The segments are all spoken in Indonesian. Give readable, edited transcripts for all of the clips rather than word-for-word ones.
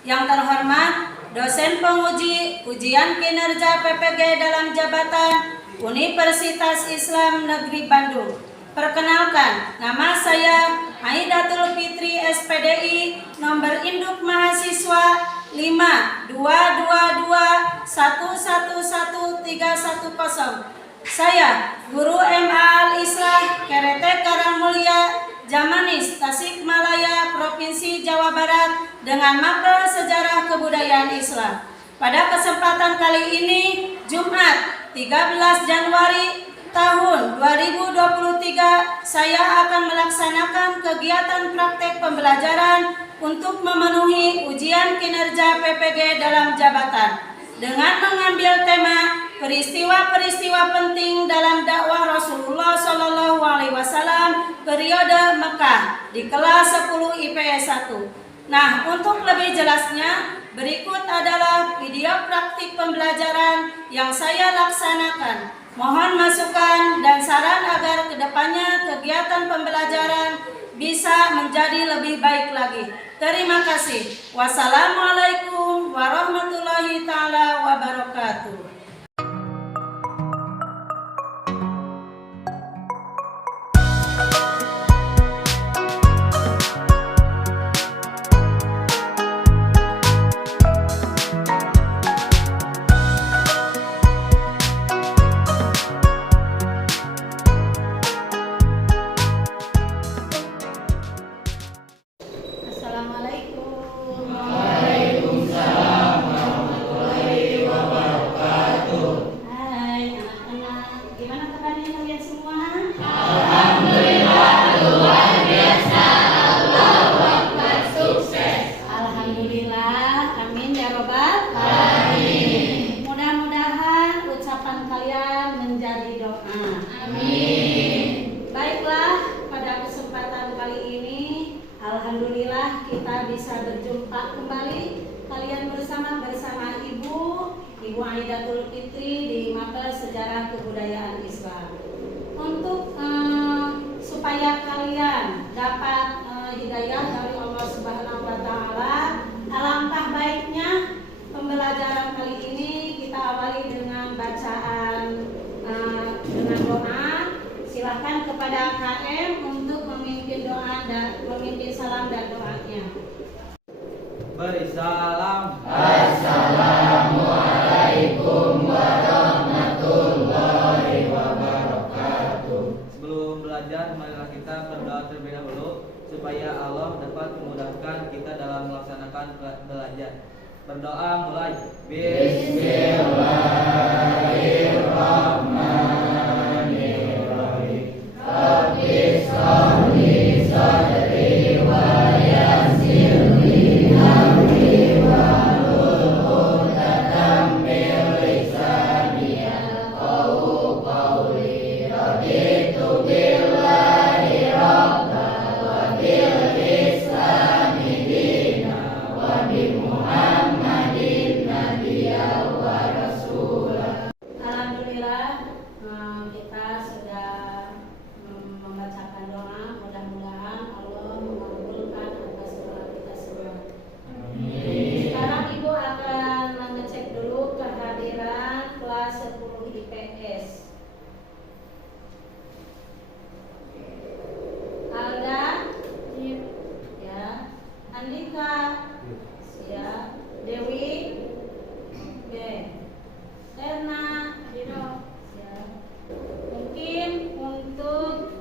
Yang terhormat dosen penguji ujian kinerja PPG dalam jabatan Universitas Islam Negeri Bandung. Perkenalkan, nama saya Aidatul Fitri SPDI, nomor induk mahasiswa 52221111310. Saya Guru MA Al-Islah Kerete Karangmulia Jamanis, Tasikmalaya, Provinsi Jawa Barat dengan mapel Sejarah Kebudayaan Islam. Pada kesempatan kali ini, Jumat 13 Januari tahun 2023, saya akan melaksanakan kegiatan praktek pembelajaran untuk memenuhi ujian kinerja PPG dalam jabatan dengan mengambil tema peristiwa-peristiwa penting dalam dakwah Rasulullah SAW periode Mekah di kelas 10 IPS 1. Nah, untuk lebih jelasnya, berikut adalah video praktik pembelajaran yang saya laksanakan. Mohon masukan dan saran agar kedepannya kegiatan pembelajaran bisa menjadi lebih baik lagi. Terima kasih. Wassalamualaikum warahmatullahi taala wabarakatuh. Alhamdulillah kita bisa berjumpa kembali kalian bersama Ibu Aidatul Fitri di mapel Sejarah Kebudayaan Islam. Untuk supaya kalian dapat hidayah dari Allah Subhanahu wa taala, alangkah baiknya pembelajaran kali ini kita awali dengan bacaan dengan doa. Silahkan kepada KM untuk memimpin doa dan memimpin salam dan doanya. Beri salam. Assalamualaikum warahmatullahi wabarakatuh. Sebelum belajar, marilah kita berdoa terlebih dahulu supaya Allah dapat memudahkan kita dalam melaksanakan belajar. Berdoa mulai. Bismillahirrahmanirrahim. Rabbi sholli sadri wa yassirli amri wahlul 'uqdatam min lisani yafqahu qawli. Raditu billahi rabban wa bil islami dinan wa bi Muhammadin nabiyyan wa rasulah. Alhamdulillah, kita sudah membacakan doa. Mudah-mudahan Allah mengabulkan atas doa kita semua. Sekarang Ibu akan mengecek dulu kehadiran kelas 10 IPS. Alda, ya. Andika, ya. Dewi, oke. Erna, Dino, ya. Mungkin untuk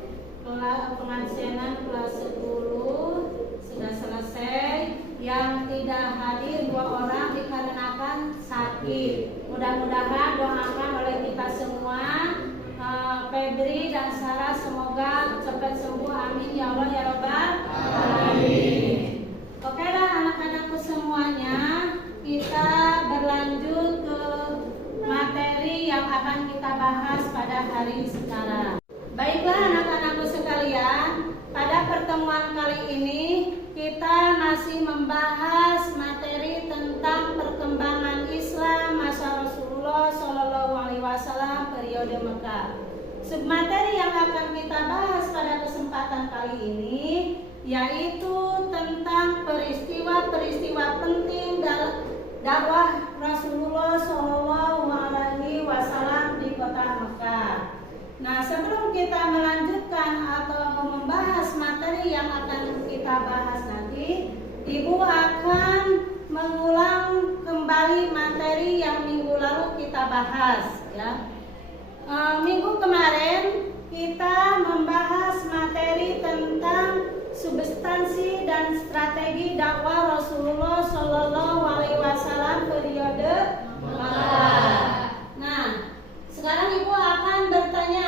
pengabsenan kelas 10 sudah selesai. Yang tidak hadir 2 orang dikarenakan sakit. Mudah-mudahan doakan oleh kita semua, Febri dan Sarah semoga cepat sembuh, amin ya Allah ya Rabbal alamin. Oke lah anak-anakku semuanya, kita berlanjut ke materi yang akan kita bahas pada hari sekarang. Baiklah anak-anakku sekalian, pada pertemuan kali ini kita masih membahas materi tentang perkembangan Islam masa Rasulullah SAW periode Mekah. Submateri yang akan kita bahas pada kesempatan kali ini yaitu tentang peristiwa-peristiwa penting dakwah Rasulullah Shallallahu Alaihi Wasallam di kota Mekah. Nah, sebelum kita melanjutkan atau membahas materi yang akan kita bahas nanti, Ibu akan mengulang kembali materi yang minggu lalu kita bahas, ya. Minggu kemarin kita membahas materi tentang substansi dan strategi dakwah Rasulullah Shallallahu Alaihi Wasallam periode Makkah. Nah, sekarang Ibu akan bertanya,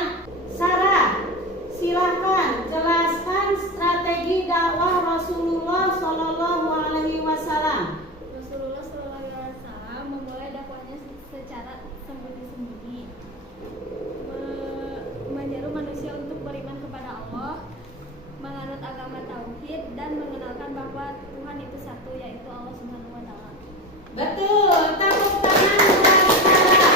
Sarah, silakan jelaskan strategi dakwah Rasulullah Shallallahu Alaihi Wasallam. Rasulullah SAW memulai dakwahnya secara sembunyi-sembunyi, menyeru manusia untuk beriman kepada Allah, menganut agama tauhid, dan mengenalkan bahwa Tuhan itu satu, yaitu Allah Subhanahu wa Ta'ala. Betul, tepuk tangan buat Sarah.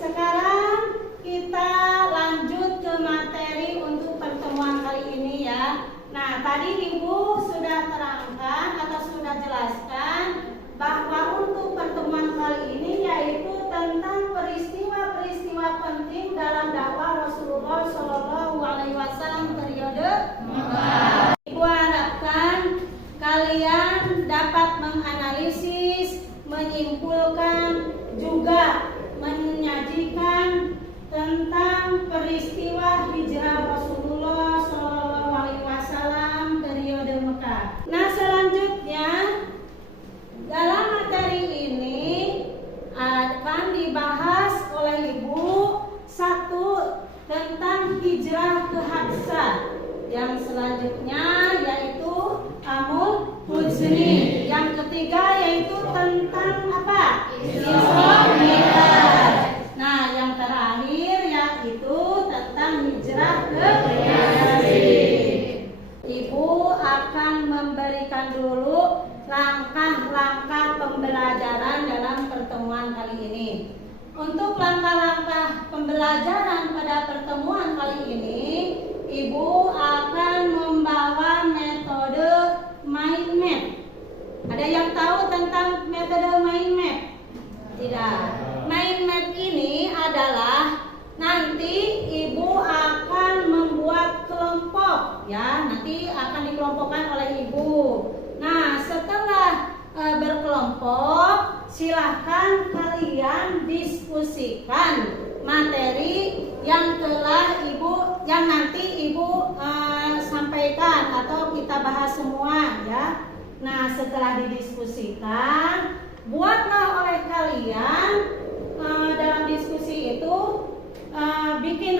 Sekarang kita lanjut ke materi untuk pertemuan kali ini, ya. Nah, tadi Ibu sudah terangkan atau sudah jelaskan bahwa untuk pertemuan kali ini yaitu tentang peristiwa-peristiwa penting dalam dakwah Rasulullah Shallallahu Alaihi Wasallam periode Makkah. Ibu harapkan kalian dapat menganalisis, menyimpulkan, juga menyajikan tentang peristiwa hijrah Rasulullah Shallallahu Alaihi Wasallam periode Mekah. Nah, selanjutnya dalam materi ini akan dibahas oleh Ibu satu tentang hijrah ke Habsah. Yang selanjutnya yaitu Amul Huzni. Yang ketiga yaitu tentang apa? Isra Mi'raj. Nah, yang terakhir yaitu tentang hijrah ke Yatsrib. Ibu akan memberikan dulu langkah-langkah pembelajaran dalam pertemuan kali ini. Untuk langkah-langkah pembelajaran pada pertemuan kali ini, Ibu akan membawa metode mind map. Ada yang tahu tentang metode mind map? Tidak. Mind map ini adalah nanti Ibu akan membuat kelompok, ya. Nanti akan dikelompokkan oleh Ibu. Nah, setelah berkelompok, silahkan kalian diskusikan materi yang telah yang nanti Ibu sampaikan atau kita bahas semua, ya. Nah, setelah didiskusikan, buatlah oleh kalian dalam diskusi itu bikin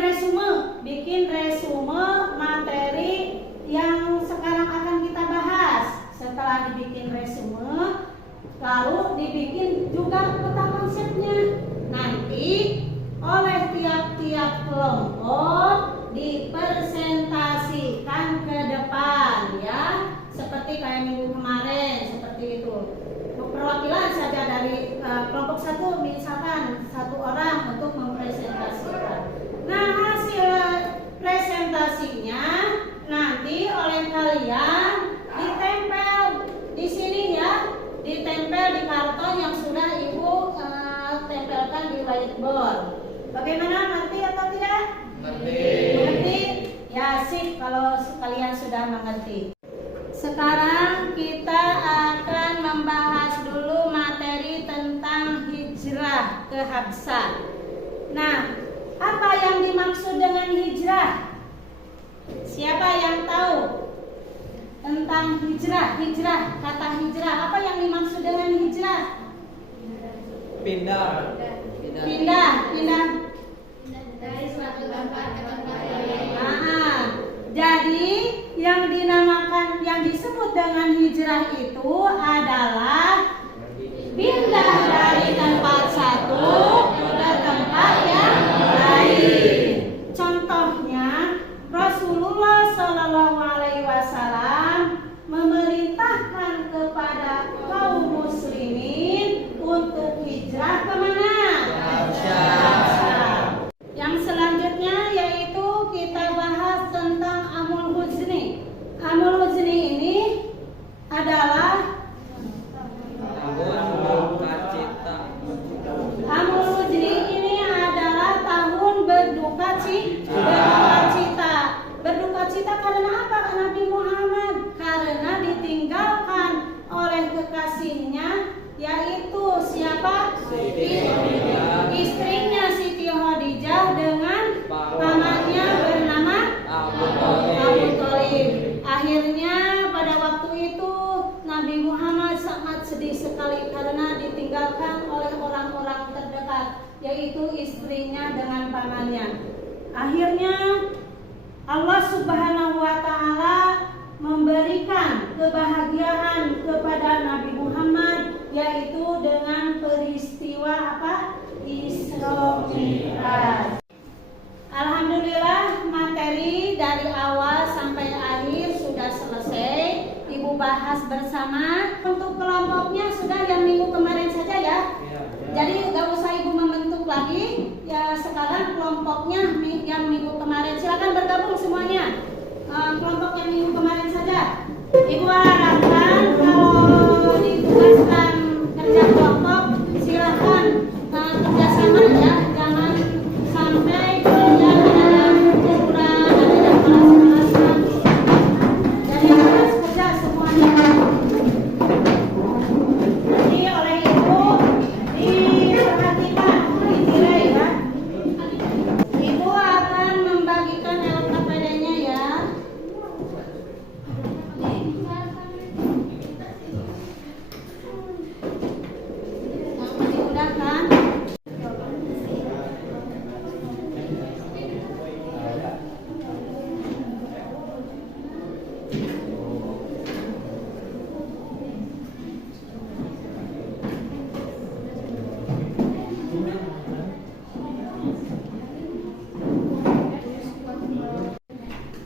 resume materi yang sekarang akan kita bahas. Setelah dibikin resume, lalu dibikin juga peta konsepnya. Nanti oleh tiap-tiap kelompok dipresentasikan ke depan, ya. Seperti kayak minggu kemarin, seperti itu. Perwakilan saja dari kelompok satu, misalkan satu orang untuk mempresentasikan. Nah, hasil presentasinya nanti oleh kalian ditempel di sini, ya. Ditempel di karton yang sudah Ibu tempelkan di whiteboard. Bagaimana, ngerti atau tidak? Mengerti? Ya, sip kalau kalian sudah mengerti. Sekarang kita akan membahas dulu materi tentang hijrah ke Habsah. Nah, apa yang dimaksud dengan hijrah? Siapa yang tahu tentang hijrah? Kata hijrah, apa yang dimaksud dengan hijrah? Pindah. Dari suatu tempat ke tempat lain. Jadi yang disebut dengan hijrah itu adalah pindah dari tempat satu ke tempat yang lain. Contohnya, Rasulullah Shallallahu Alaihi Wasallam memerintahkan kepada kaum muslimin untuk hijrah kemana? Habsah. Yang selanjutnya yaitu kita bahas tentang Amul Huzni. Amul Huzni ini adalah Nabi Muhammad sangat sedih sekali karena ditinggalkan oleh orang-orang terdekat, yaitu istrinya dengan pamannya. Akhirnya Allah Subhanahu wa Ta'ala memberikan kebahagiaan kepada Nabi Muhammad, yaitu dengan peristiwa apa? Isra Mi'raj. Alhamdulillah, materi dari awal sampai akhir sudah selesai. Ibu bahas bersama. Untuk kelompoknya sudah yang minggu kemarin saja ya. Jadi nggak usah ibu membentuk lagi. Ya sekarang kelompoknya yang minggu kemarin. Silakan bergabung semuanya. Kelompok yang minggu kemarin saja. Ibu harapkan kalau ditugaskan kerja kelompok, silakan kerjasama ya. Jangan sampai kerja ada ukuran, ada kelas-kelasan. Jadi harus kerja semuanya. Jadi oleh ibu diperhatikan, dinilai ya. Ibu akan membagikan LKPD-nya ya. Dimudahkan.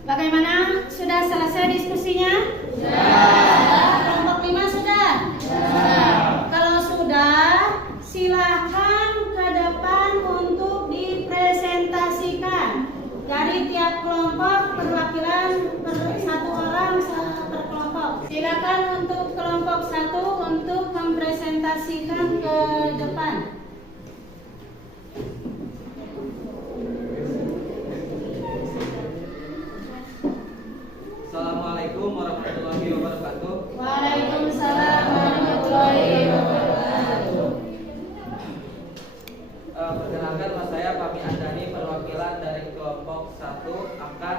Bagaimana? Sudah selesai diskusinya? Sudah. Kelompok 5 sudah? Sudah. Kalau sudah, silakan ke depan untuk dipresentasikan. Dari tiap kelompok perwakilan satu orang per kelompok. Silakan untuk kelompok 1 untuk mempresentasikan ke depan. Assalamualaikum warahmatullahi wabarakatuh. Waalaikumsalam warahmatullahi wabarakatuh. Perkenalkan, nama saya Fahmi Andani, perwakilan dari kelompok 1 akan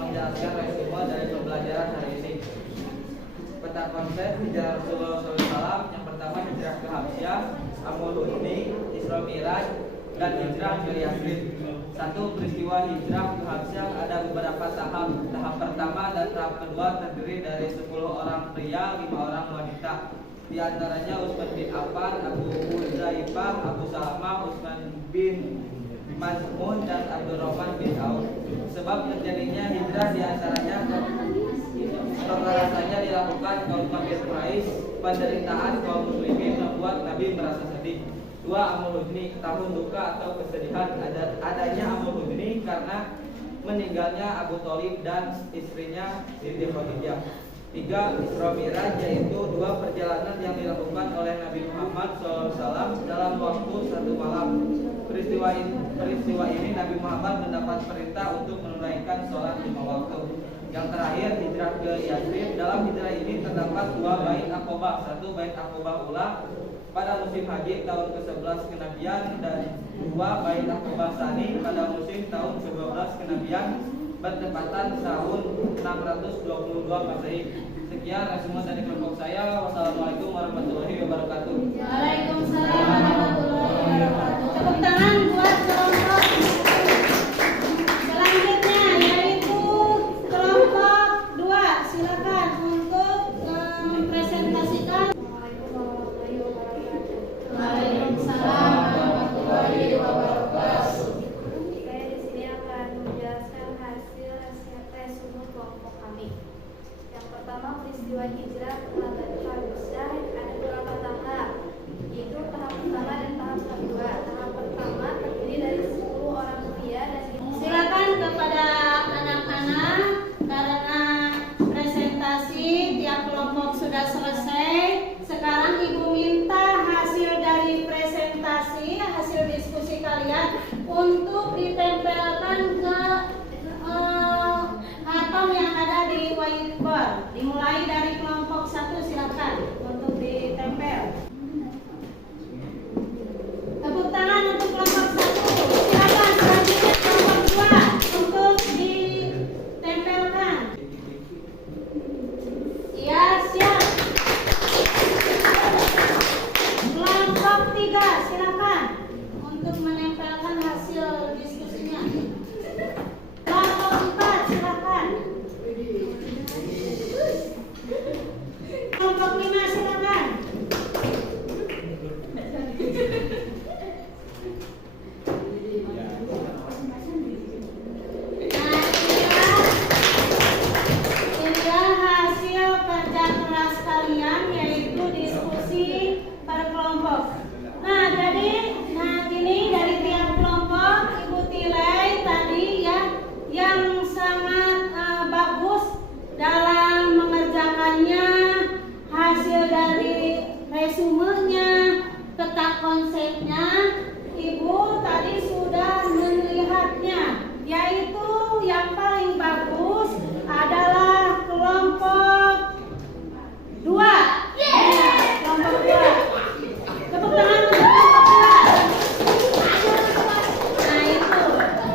menjelaskan resume dari pembelajaran hari ini. Peta konsep hijrah Rasulullah SAW. Yang pertama hijrah ke Habsyah, Amul Hudni, Isra Mi'raj, dan hijrah ke Yasrib. Satu, peristiwa hijrah ke Habsyah ada beberapa tahap. Tahap pertama dan tahap kedua terdiri dari 10 orang pria, 5 orang wanita. Di antaranya Utsman bin Affan, Abu Hudzaifah, Abu Salamah, Utsman bin Maz'un, dan Abdurrahman bin Auf. Sebab terjadinya hijrah di antaranya pemerasannya dilakukan kaum kafir Quraisy. Penderitaan kaum muslimin membuat Nabi merasa sedih. 2. Amul Hudni, tahun duka atau kesedihan. Adanya Amul Hudni karena meninggalnya Abu Thalib dan istrinya Siti Khadijah. 3. Isra Mi'raj, yaitu 2 perjalanan yang dilakukan oleh Nabi Muhammad SAW dalam waktu 1 malam. Peristiwa ini Nabi Muhammad mendapat perintah untuk menunaikan sholat 5 waktu. Yang terakhir, hijrah ke Yasrib. Dalam hijrah ini terdapat 2 bait Aqobah. 1 bait Aqobah ula pada musim haji tahun ke-11 kenabian, dan 2 bait Aqobah tsani pada musim tahun ke-12 kenabian bertepatan tahun 622 Masehi. Sekian resume dari kelompok saya. Wassalamualaikum warahmatullahi wabarakatuh. Waalaikumsalam warahmatullahi wabarakatuh. Tepuk tangan buat kelompok selanjutnya, yaitu kelompok 2. Silakan untuk mempresentasikan. Waalaikumsalam warahmatullahi wabarakatuh. Saya di sini akan menjelaskan hasil resume kelompok kami. Yang pertama, peristiwa hijrah ke Habsyah ada beberapa tahap. kelompok 5 silakan. Inilah hasil kerja keras kalian, yaitu diskusi per kelompok. Nah, ini dari tiap kelompok Ibu Tilai tadi ya yang sangat bagus dalam mengerjakannya, hasil dari resumenya, peta konsepnya. Ibu tadi sudah melihatnya, yaitu yang paling bagus adalah kelompok 2. Kelompok 2. Tepuk tangan untuk kelompok 2. Nah itu,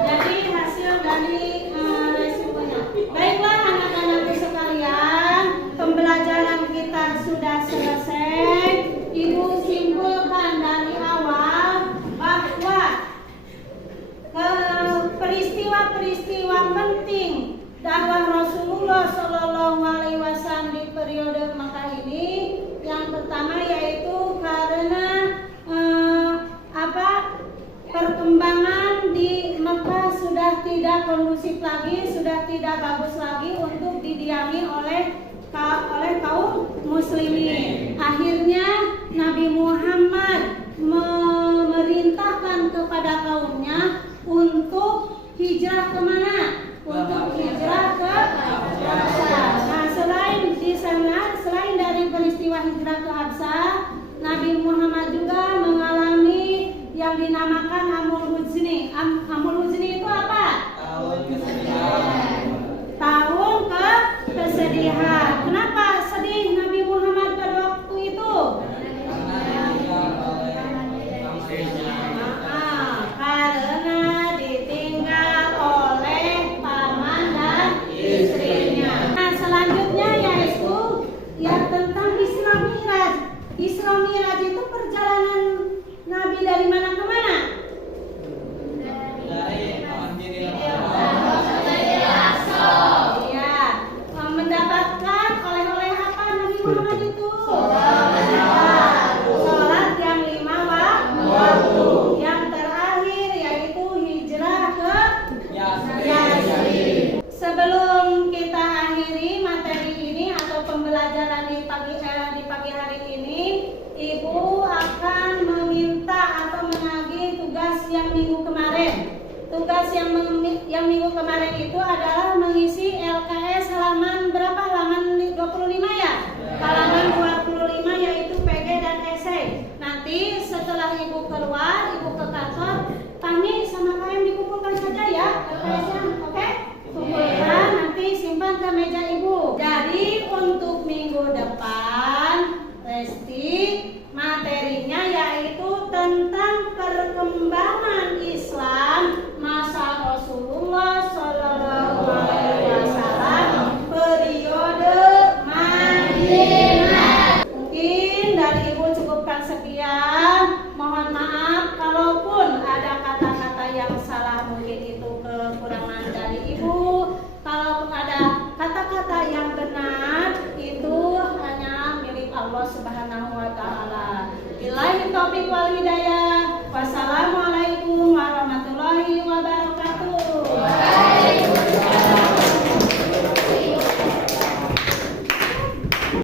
jadi hasil dari resumenya. Baiklah anak-anakku sekalian, pembelajaran kita sudah selesai. Ibu simpulkan dari awal bahwa peristiwa-peristiwa penting dakwah Rasulullah Shallallahu Alaihi Wasallam di periode Makkah ini, yang pertama yaitu karena perkembangan di Makkah sudah tidak kondusif lagi, sudah tidak bagus lagi untuk didiami oleh kaum muslimin. Akhirnya Nabi Muhammad memerintahkan kepada kaumnya untuk hijrah kemana? Untuk hijrah ke Habsyah. Nah, selain dari peristiwa hijrah ke Habsyah, Nabi Muhammad juga mengalami yang dinamakan Amul Huzni. Amul Huzni itu apa? Tahun kesedihan. Kenapa sedih Nabi Muhammad pada waktu itu? Karena ditinggal oleh paman dan istrinya. Nah, selanjutnya yaitu tentang Isra Mi'raj. Isra Mi'raj itu perjalanan Nabi dari mana ke mana? Mendapatkan oleh-oleh apa Nabi Muhammad itu? Sholat yang 5 waktu. Yang terakhir yaitu hijrah ke Yatsrib. Sebelum kita akhiri materi ini atau pembelajaran di pagi hari ini, Ibu akan meminta atau menagih tugas yang minggu kemarin. Tugas yang minggu kemarin itu adalah mengisi LKS halaman berapa? Halaman 25 ya? Halaman 25 yaitu PG dan esai. Nanti setelah Ibu keluar, Ibu ke kantor, Tani sama KM dikumpulkan saja ya LKS-nya, oke? Kumpulkan, nanti simpan ke meja Ibu. Jadi untuk minggu depan, Resti, materinya yaitu tentang perkembangan Islam masa Rasulullah Shallallahu Alaihi Wasallam periode Madinah.